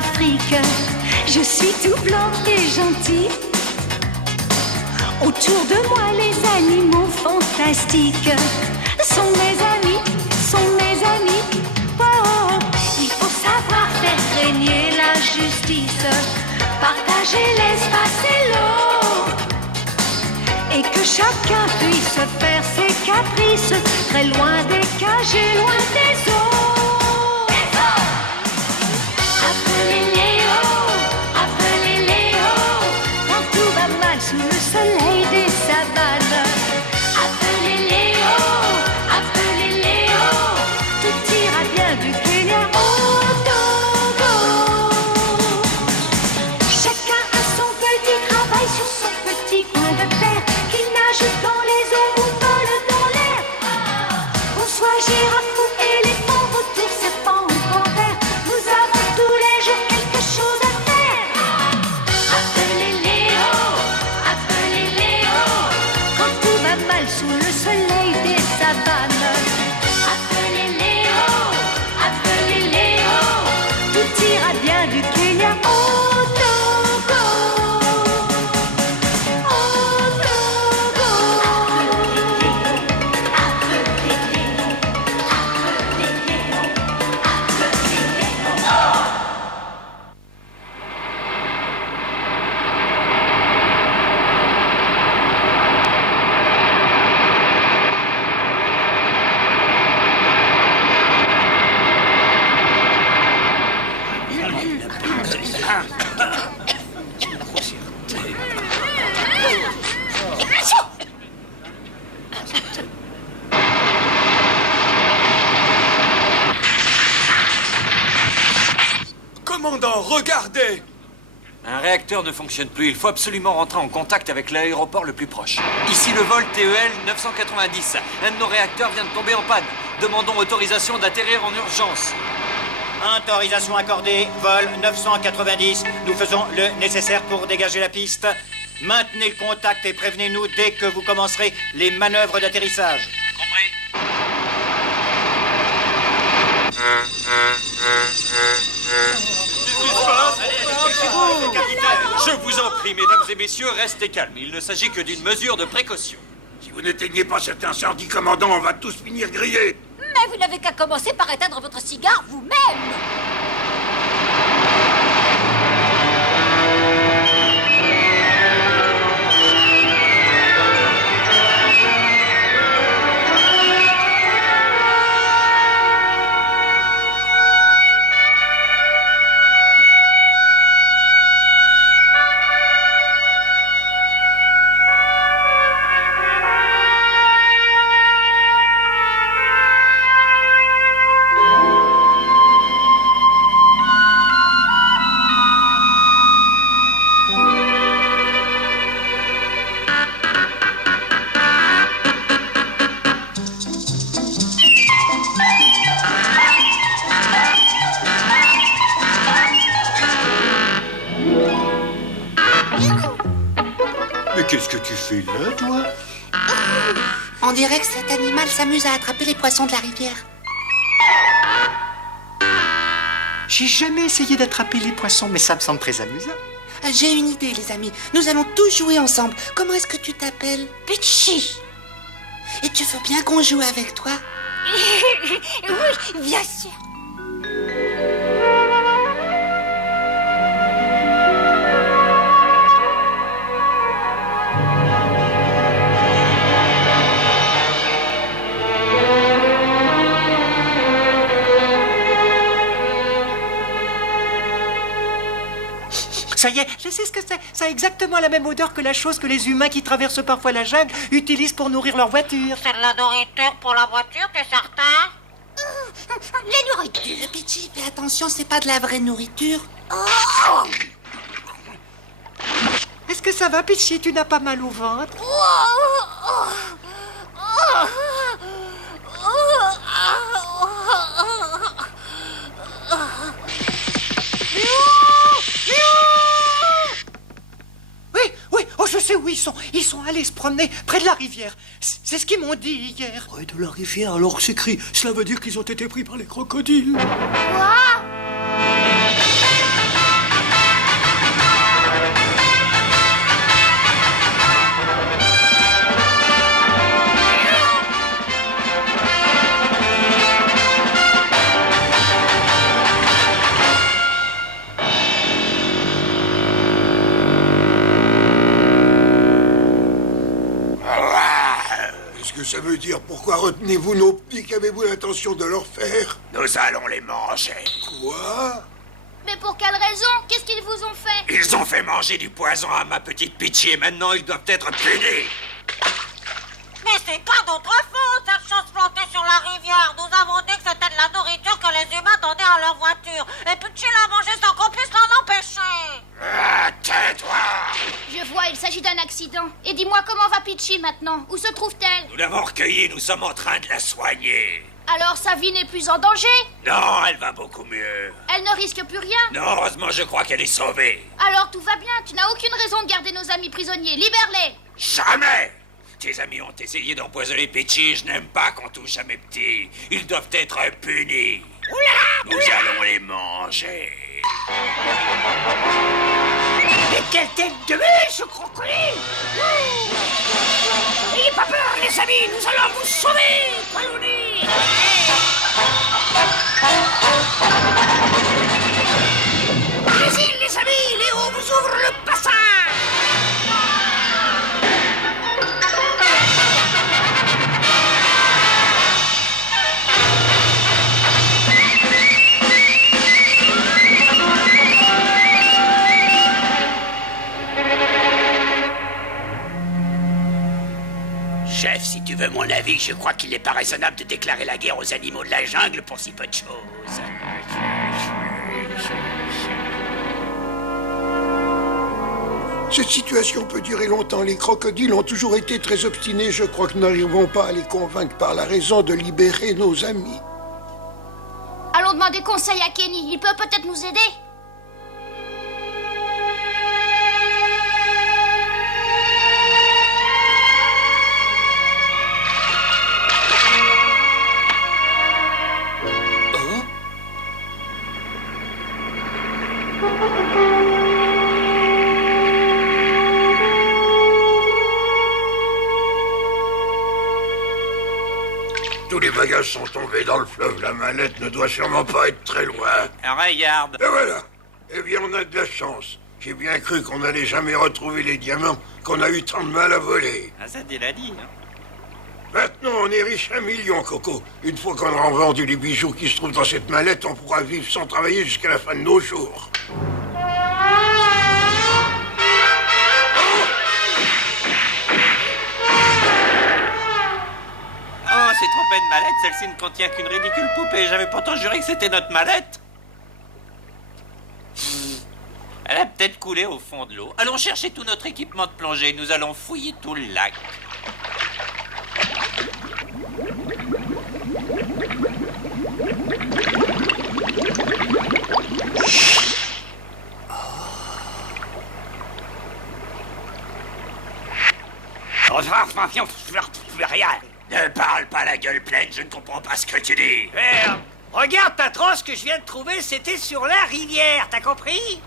Afrique. Je suis tout blanc et gentil. Autour de moi, les animaux fantastiques sont mes amis, sont mes amis. Oh, oh. Il faut savoir faire régner la justice, partager l'espace et l'eau, et que chacun puisse faire ses caprices, très loin des cages et loin des eaux. Appelez Léo, quand tout va mal sous le soleil des savanes. Appelez Léo, tout ira bien du Kenya au Togo. Chacun a son petit travail sur son petit coin de terre, qu'il nage dans les eaux ou vole dans l'air. Qu'on soit girafe ou éléphant, vautour, serpent ou panthère, nous avons tous les jours quelque chose à faire. Appelez Léo, quand tout va mal sous le soleil des savanes. Appelez Léo, tout ira bien du Kenya au Togo. Au Togo. Commandant, regardez! Un réacteur ne fonctionne plus. Il faut absolument rentrer en contact avec l'aéroport le plus proche. Ici le vol TEL 990. Un de nos réacteurs vient de tomber en panne. Demandons autorisation d'atterrir en urgence. Autorisation accordée, vol 990. Nous faisons le nécessaire pour dégager la piste. Maintenez le contact et prévenez-nous dès que vous commencerez les manœuvres d'atterrissage. Compris. Je vous en prie, mesdames et messieurs, restez calmes. Il ne s'agit que d'une mesure de précaution. Si vous n'éteignez pas cet incendie, commandant, on va tous finir grillés. Mais vous n'avez qu'à commencer par éteindre votre cigare vous-même. Mais qu'est-ce que tu fais là, toi? On dirait que cet animal s'amuse à attraper les poissons de la rivière. J'ai jamais essayé d'attraper les poissons, mais ça me semble très amusant. J'ai une idée, les amis. Nous allons tous jouer ensemble. Comment est-ce que tu t'appelles? Pitchy. Et tu veux bien qu'on joue avec toi? Oui, bien sûr. Ça y est, je sais ce que c'est. Ça a exactement la même odeur que la chose que les humains qui traversent parfois la jungle utilisent pour nourrir leur voiture. C'est de la nourriture pour la voiture, t'es certain? La nourriture. Pitchy, fais attention, c'est pas de la vraie nourriture. Est-ce que ça va, Pitchy? Tu n'as pas mal au ventre? Oui, oh, je sais où ils sont. Ils sont allés se promener près de la rivière. C'est ce qu'ils m'ont dit hier. Près de la rivière, alors que c'est écrit. Cela veut dire qu'ils ont été pris par les crocodiles. Quoi? ça veut dire pourquoi retenez-vous nos petits? Qu'avez-vous l'intention de leur faire? Nous allons les manger. Quoi? Mais pour quelle raison? Qu'est-ce qu'ils vous ont fait? Ils ont fait manger du poison à ma petite Peachy et maintenant ils doivent être punis. Mais c'est pas notre faute, cette chose plantée sur la rivière. Nous avons dit que c'était de la nourriture que les humains donnaient à leur voiture. Et Pucci l'a mangé sans qu'on puisse l'en empêcher. Ah, tais-toi! Je vois, il s'agit d'un accident. Et dis-moi, comment va Peachy maintenant? Où se trouve-t-elle? Nous l'avons recueillie, nous sommes en train de la soigner. Alors sa vie n'est plus en danger? Non, elle va beaucoup mieux. Elle ne risque plus rien? Non, heureusement, je crois qu'elle est sauvée. Alors tout va bien, tu n'as aucune raison de garder nos amis prisonniers. Libère-les! Jamais! Tes amis ont essayé d'empoisonner Peachy, je n'aime pas qu'on touche à mes petits. Ils doivent être punis. Nous allons les manger. Mais quelle tête de bête, ce crocodile! N'ayez pas peur, les amis, nous allons vous sauver, ballonné! Allez-y, les amis, Léo vous ouvre le passage! Chef, si tu veux mon avis, je crois qu'il n'est pas raisonnable de déclarer la guerre aux animaux de la jungle pour si peu de choses. Cette situation peut durer longtemps. Les crocodiles ont toujours été très obstinés. Je crois que nous n'arriverons pas à les convaincre par la raison de libérer nos amis. Allons demander conseil à Kenny, il peut peut-être nous aider. Tous les bagages sont tombés dans le fleuve. La mallette ne doit sûrement pas être très loin. Regarde. Et voilà. Eh bien, on a de la chance. J'ai bien cru qu'on n'allait jamais retrouver les diamants qu'on a eu tant de mal à voler. Ah, ça, tu l'as dit, hein. Maintenant, on est riche à millions, Coco. Une fois qu'on aura vendu les bijoux qui se trouvent dans cette mallette, on pourra vivre sans travailler jusqu'à la fin de nos jours. Oh, c'est trompé de mallette, celle-ci ne contient qu'une ridicule poupée. J'avais pourtant juré que c'était notre mallette. Elle a peut-être coulé au fond de l'eau. Allons chercher tout notre équipement de plongée. Nous allons fouiller tout le lac. Rien. Ne parle pas la gueule pleine, je ne comprends pas ce que tu dis. Merde. Regarde, patron, ce que je viens de trouver, c'était sur la rivière, t'as compris?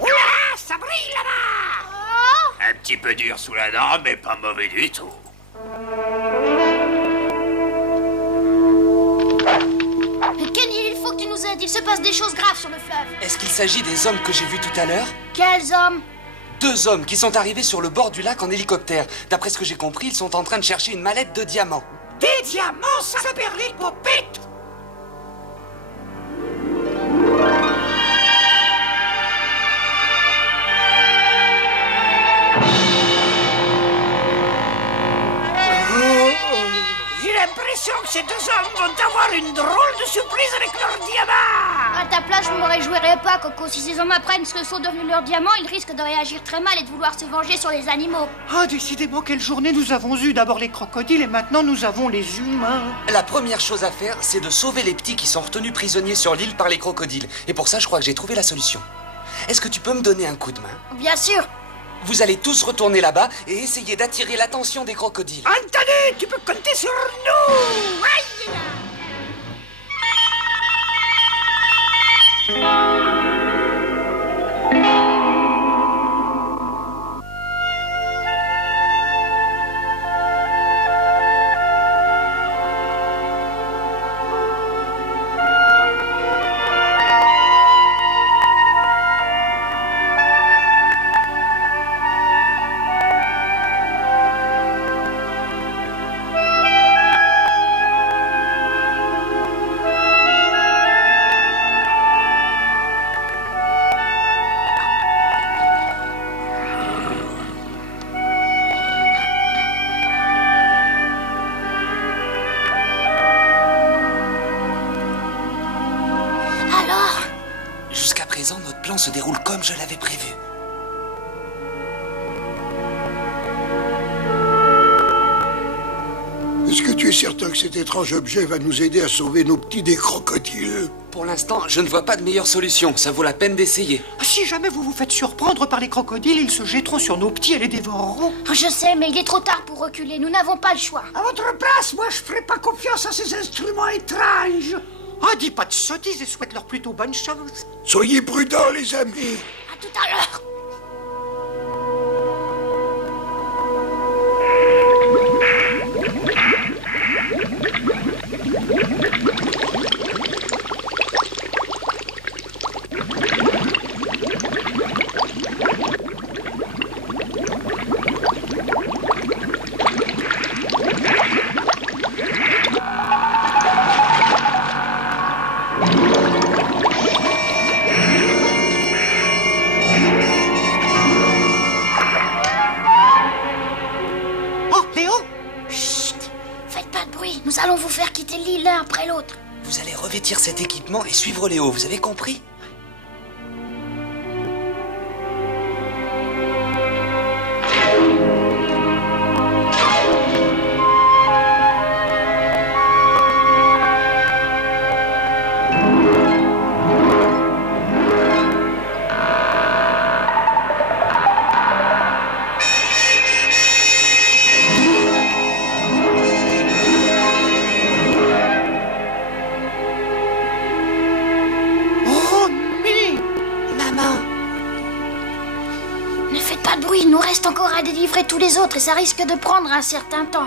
Oula, ça brille là-bas! Un petit peu dur sous la dent, mais pas mauvais du tout. Kenny, il faut que tu nous aides, il se passe des choses graves sur le fleuve. Est-ce qu'il s'agit des hommes que j'ai vus tout à l'heure? Quels hommes? 2 hommes qui sont arrivés sur le bord du lac en hélicoptère. D'après ce que j'ai compris, ils sont en train de chercher une mallette de diamants. Des diamants, ça s'appelle les popettes! J'ai l'impression que ces 2 hommes vont avoir une drôle de surprise avec leurs diamants! À ta place, je ne me réjouirais pas, Coco. Si ces hommes apprennent ce que sont devenus leurs diamants, ils risquent de réagir très mal et de vouloir se venger sur les animaux. Ah, décidément, quelle journée nous avons eue. D'abord les crocodiles et maintenant nous avons les humains. La première chose à faire, c'est de sauver les petits qui sont retenus prisonniers sur l'île par les crocodiles. Et pour ça, je crois que j'ai trouvé la solution. Est-ce que tu peux me donner un coup de main? Bien sûr. Vous allez tous retourner là-bas et essayer d'attirer l'attention des crocodiles. Anthony, tu peux compter sur nous! Aïe! présent, notre plan se déroule comme je l'avais prévu. Est-ce que tu es certain que cet étrange objet va nous aider à sauver nos petits des crocodiles? Pour l'instant, je ne vois pas de meilleure solution. Ça vaut la peine d'essayer. Si jamais vous vous faites surprendre par les crocodiles, ils se jetteront sur nos petits et les dévoreront. Je sais, mais il est trop tard pour reculer. Nous n'avons pas le choix. À votre place, moi, je ferai pas confiance à ces instruments étranges. Ah, dis pas de sottises et souhaite-leur plutôt bonne chance. Soyez prudents, les amis. À tout à l'heure. Nous allons vous faire quitter l'île l'un après l'autre. Vous allez revêtir cet équipement et suivre Léo, vous avez compris? Il nous reste encore à délivrer tous les autres et ça risque de prendre un certain temps.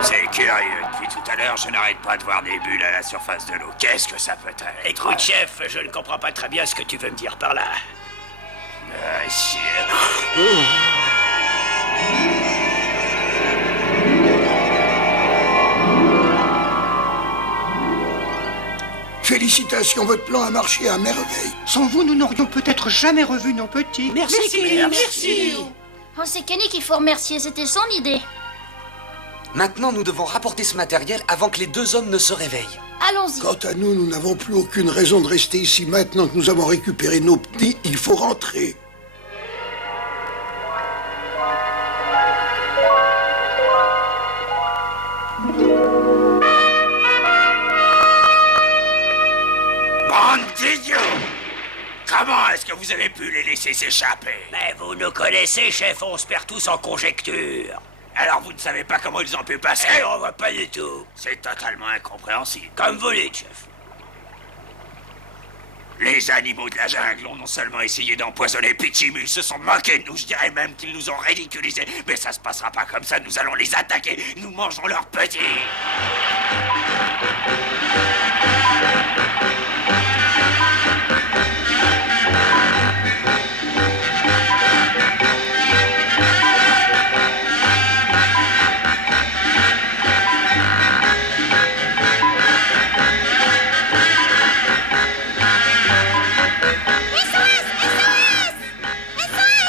C'est curieux. Depuis tout à l'heure, je n'arrête pas de voir des bulles à la surface de l'eau. Qu'est-ce que ça peut être? Écoute, chef, je ne comprends pas très bien ce que tu veux me dire par là. Félicitations, votre plan a marché à merveille. Sans vous, nous n'aurions peut-être jamais revu nos petits. Merci, Kenny, merci. Oh, c'est Kenny qu'il faut remercier, c'était son idée. Maintenant, nous devons rapporter ce matériel avant que les deux hommes ne se réveillent. Allons-y. Quant à nous, nous n'avons plus aucune raison de rester ici maintenant que nous avons récupéré nos petits. Il faut rentrer. Bande d'idiots! Comment est-ce que vous avez pu les laisser s'échapper? Mais vous nous connaissez, chef, on se perd tous en conjecture. Alors vous ne savez pas comment ils ont pu passer? On voit pas du tout. C'est totalement incompréhensible. Comme vous dites, chef. Les animaux de la jungle ont non seulement essayé d'empoisonner Pitchy, mais ils se sont moqués de nous. Je dirais même qu'ils nous ont ridiculisés. Mais ça se passera pas comme ça, nous allons les attaquer. Nous mangerons leurs petits.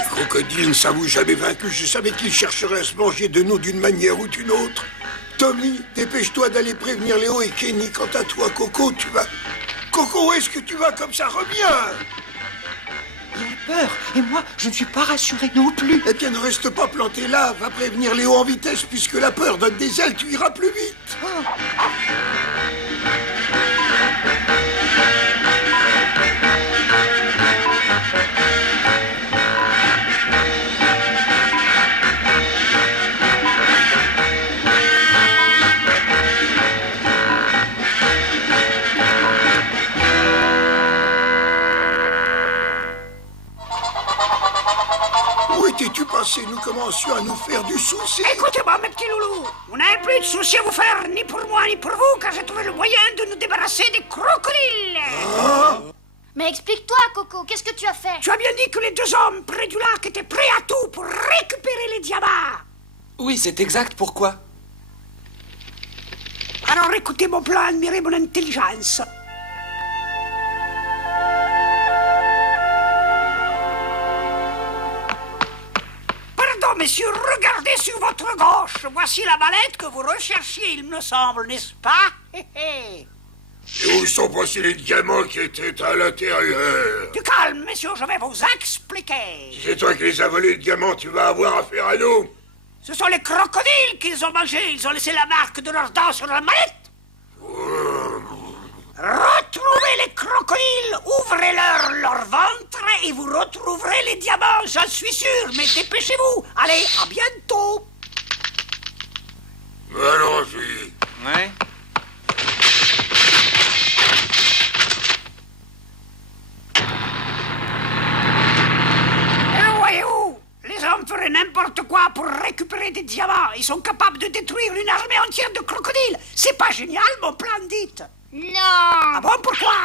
Crocodile ne s'avoue jamais vaincu. Je savais qu'il chercherait à se manger de nous d'une manière ou d'une autre. Tommy, dépêche-toi d'aller prévenir Léo et Kenny. Quant à toi, Coco, tu vas... Coco, où est-ce que tu vas comme ça? Reviens! Il a peur, et moi, je ne suis pas rassuré non plus. Eh bien, ne reste pas planté là. Va prévenir Léo en vitesse, puisque la peur donne des ailes, tu iras plus vite. Où étais-tu passé? Nous commencions à nous faire du souci. Écoutez-moi, mes petits loulous. Vous n'avez plus de soucis à vous faire, ni pour moi, ni pour vous, car j'ai trouvé le moyen de nous débarrasser des crocodiles. Mais explique-toi, Coco, qu'est-ce que tu as fait? Tu as bien dit que les deux hommes près du lac étaient prêts à tout pour récupérer les diamants. Oui, c'est exact. Pourquoi? Alors écoutez mon plan, admirez mon intelligence. Pardon, messieurs, regardez sur votre gauche. Voici la mallette que vous recherchiez, il me semble, n'est-ce pas? Et où sont passés les diamants qui étaient à l'intérieur? Du calme, messieurs, je vais vous expliquer. Si c'est toi qui les as volés, les diamants, tu vas avoir affaire à nous. Ce sont les crocodiles qu'ils ont mangés. Ils ont laissé la marque de leurs dents sur la mallette. Retrouvez les crocodiles, ouvrez-leur ventre et vous retrouverez les diamants, j'en suis sûr. Mais dépêchez-vous. Allez, à bientôt. Allons-y. Ouais. Voyez-vous, les hommes feraient n'importe quoi pour récupérer des diamants. Ils sont capables de détruire une armée entière de crocodiles. C'est pas génial, mon plan, dites? Non. Ah bon, pourquoi?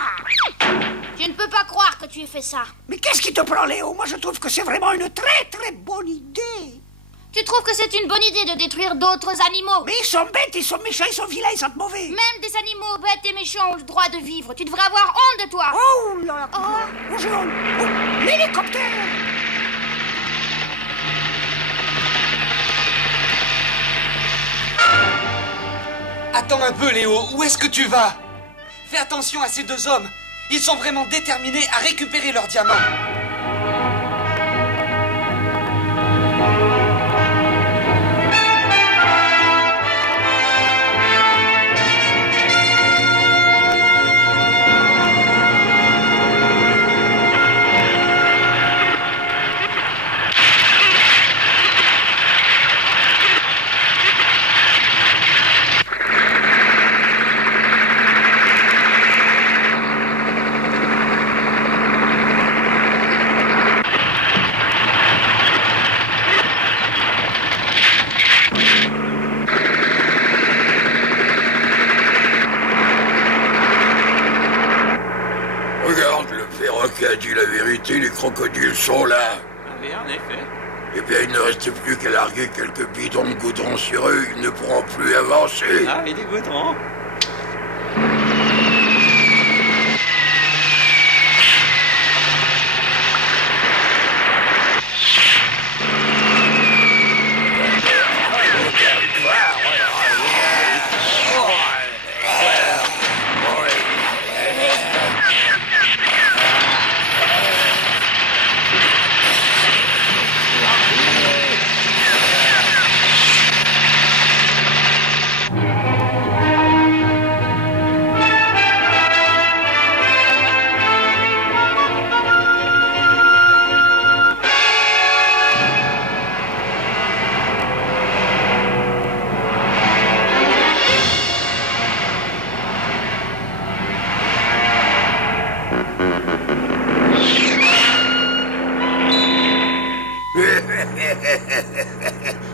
Je ne peux pas croire que tu aies fait ça. Mais qu'est-ce qui te prend, Léo? Moi, je trouve que c'est vraiment une très très bonne idée. Tu trouves que c'est une bonne idée de détruire d'autres animaux? Mais ils sont bêtes, ils sont méchants, ils sont vilains, ils sont mauvais. Même des animaux bêtes et méchants ont le droit de vivre. Tu devrais avoir honte de toi. Oh là là, oh, j'ai honte. Oh, l'hélicoptère. Attends un peu, Léo, où est-ce que tu vas? Fais attention à ces deux hommes. Ils sont vraiment déterminés à récupérer leurs diamants. Regarde, le perroquet a dit la vérité, les crocodiles sont là. Ah oui, en effet. Eh bien, il ne reste plus qu'à larguer quelques bidons de goudron sur eux, ils ne pourront plus avancer. Ah oui, des goudrons.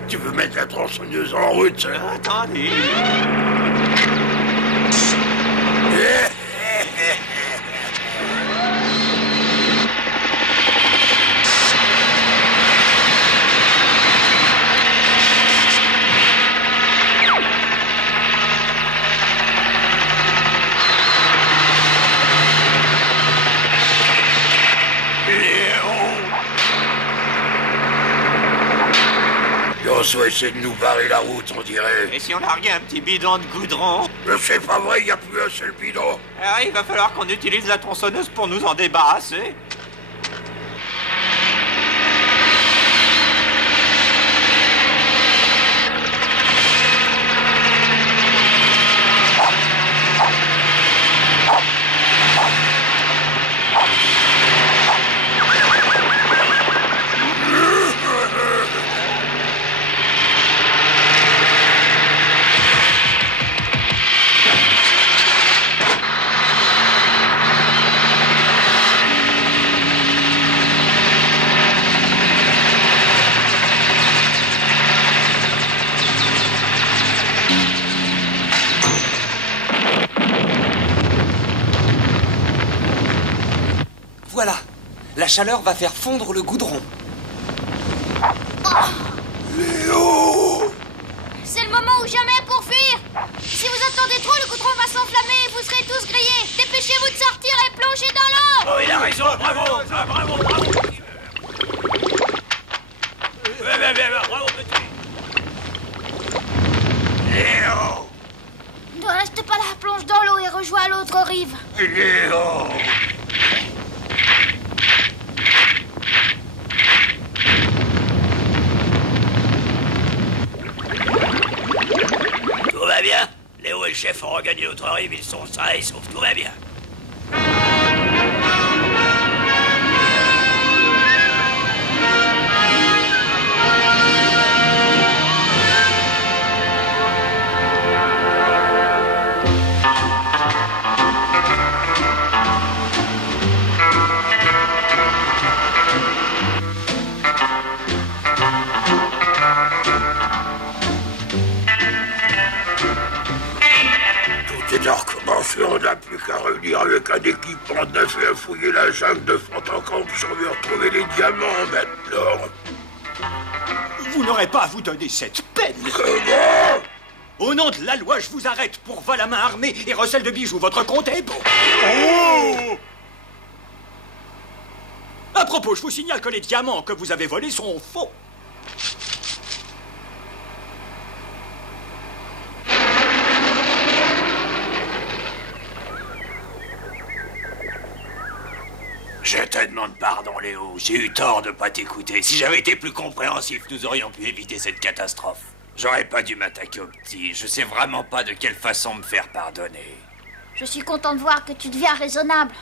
Tu veux mettre la tronçonneuse en route? Attendez. On va essayer de nous barrer la route, on dirait. Et si on larguait un petit bidon de goudron? Mais c'est pas vrai, il n'y a plus un seul bidon. Ah, il va falloir qu'on utilise la tronçonneuse pour nous en débarrasser. Voilà, la chaleur va faire fondre le goudron. Léo! C'est le moment ou jamais pour fuir. Si vous attendez trop, le goudron va s'enflammer et vous serez tous grillés. Dépêchez-vous de sortir et plongez dans l'eau. Oh, il a raison, bravo, bravo, bravo. Bravo, petit. Léo. Ne reste pas là, plonge dans l'eau et rejoins l'autre rive. Léo. Tout va bien. Léo et le chef ont regagné l'autre rive, ils sont sains et saufs, tout va bien. On n'a plus qu'à revenir avec un équipement neuf et à fouiller la jungle de fond en comble si on veut retrouver les diamants maintenant. Vous n'aurez pas à vous donner cette peine. Comment? Au nom de la loi, je vous arrête pour vol à main armée et recel de bijoux. Votre compte est bon. Oh! À propos, je vous signale que les diamants que vous avez volés sont faux. Je te demande pardon, Léo. J'ai eu tort de pas t'écouter. Si j'avais été plus compréhensif, nous aurions pu éviter cette catastrophe. J'aurais pas dû m'attaquer au petit. Je sais vraiment pas de quelle façon me faire pardonner. Je suis content de voir que tu deviens raisonnable.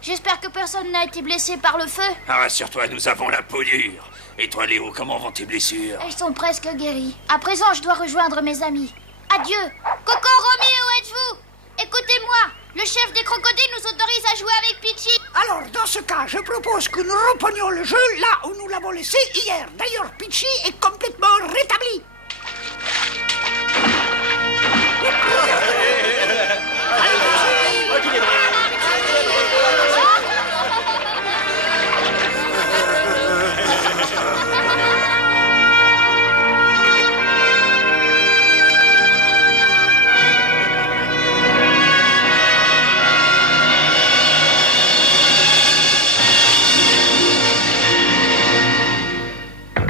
J'espère que personne n'a été blessé par le feu. Ah, rassure-toi, nous avons la peau dure. Et toi, Léo, comment vont tes blessures? Elles sont presque guéries. À présent, je dois rejoindre mes amis. Adieu. Coco, Romy, où êtes-vous? Écoutez-moi. Le chef des crocodiles nous autorise à jouer avec Peachy. Alors, dans ce cas, je propose que nous reprenions le jeu là où nous l'avons laissé hier. D'ailleurs, Peachy est complètement rétabli.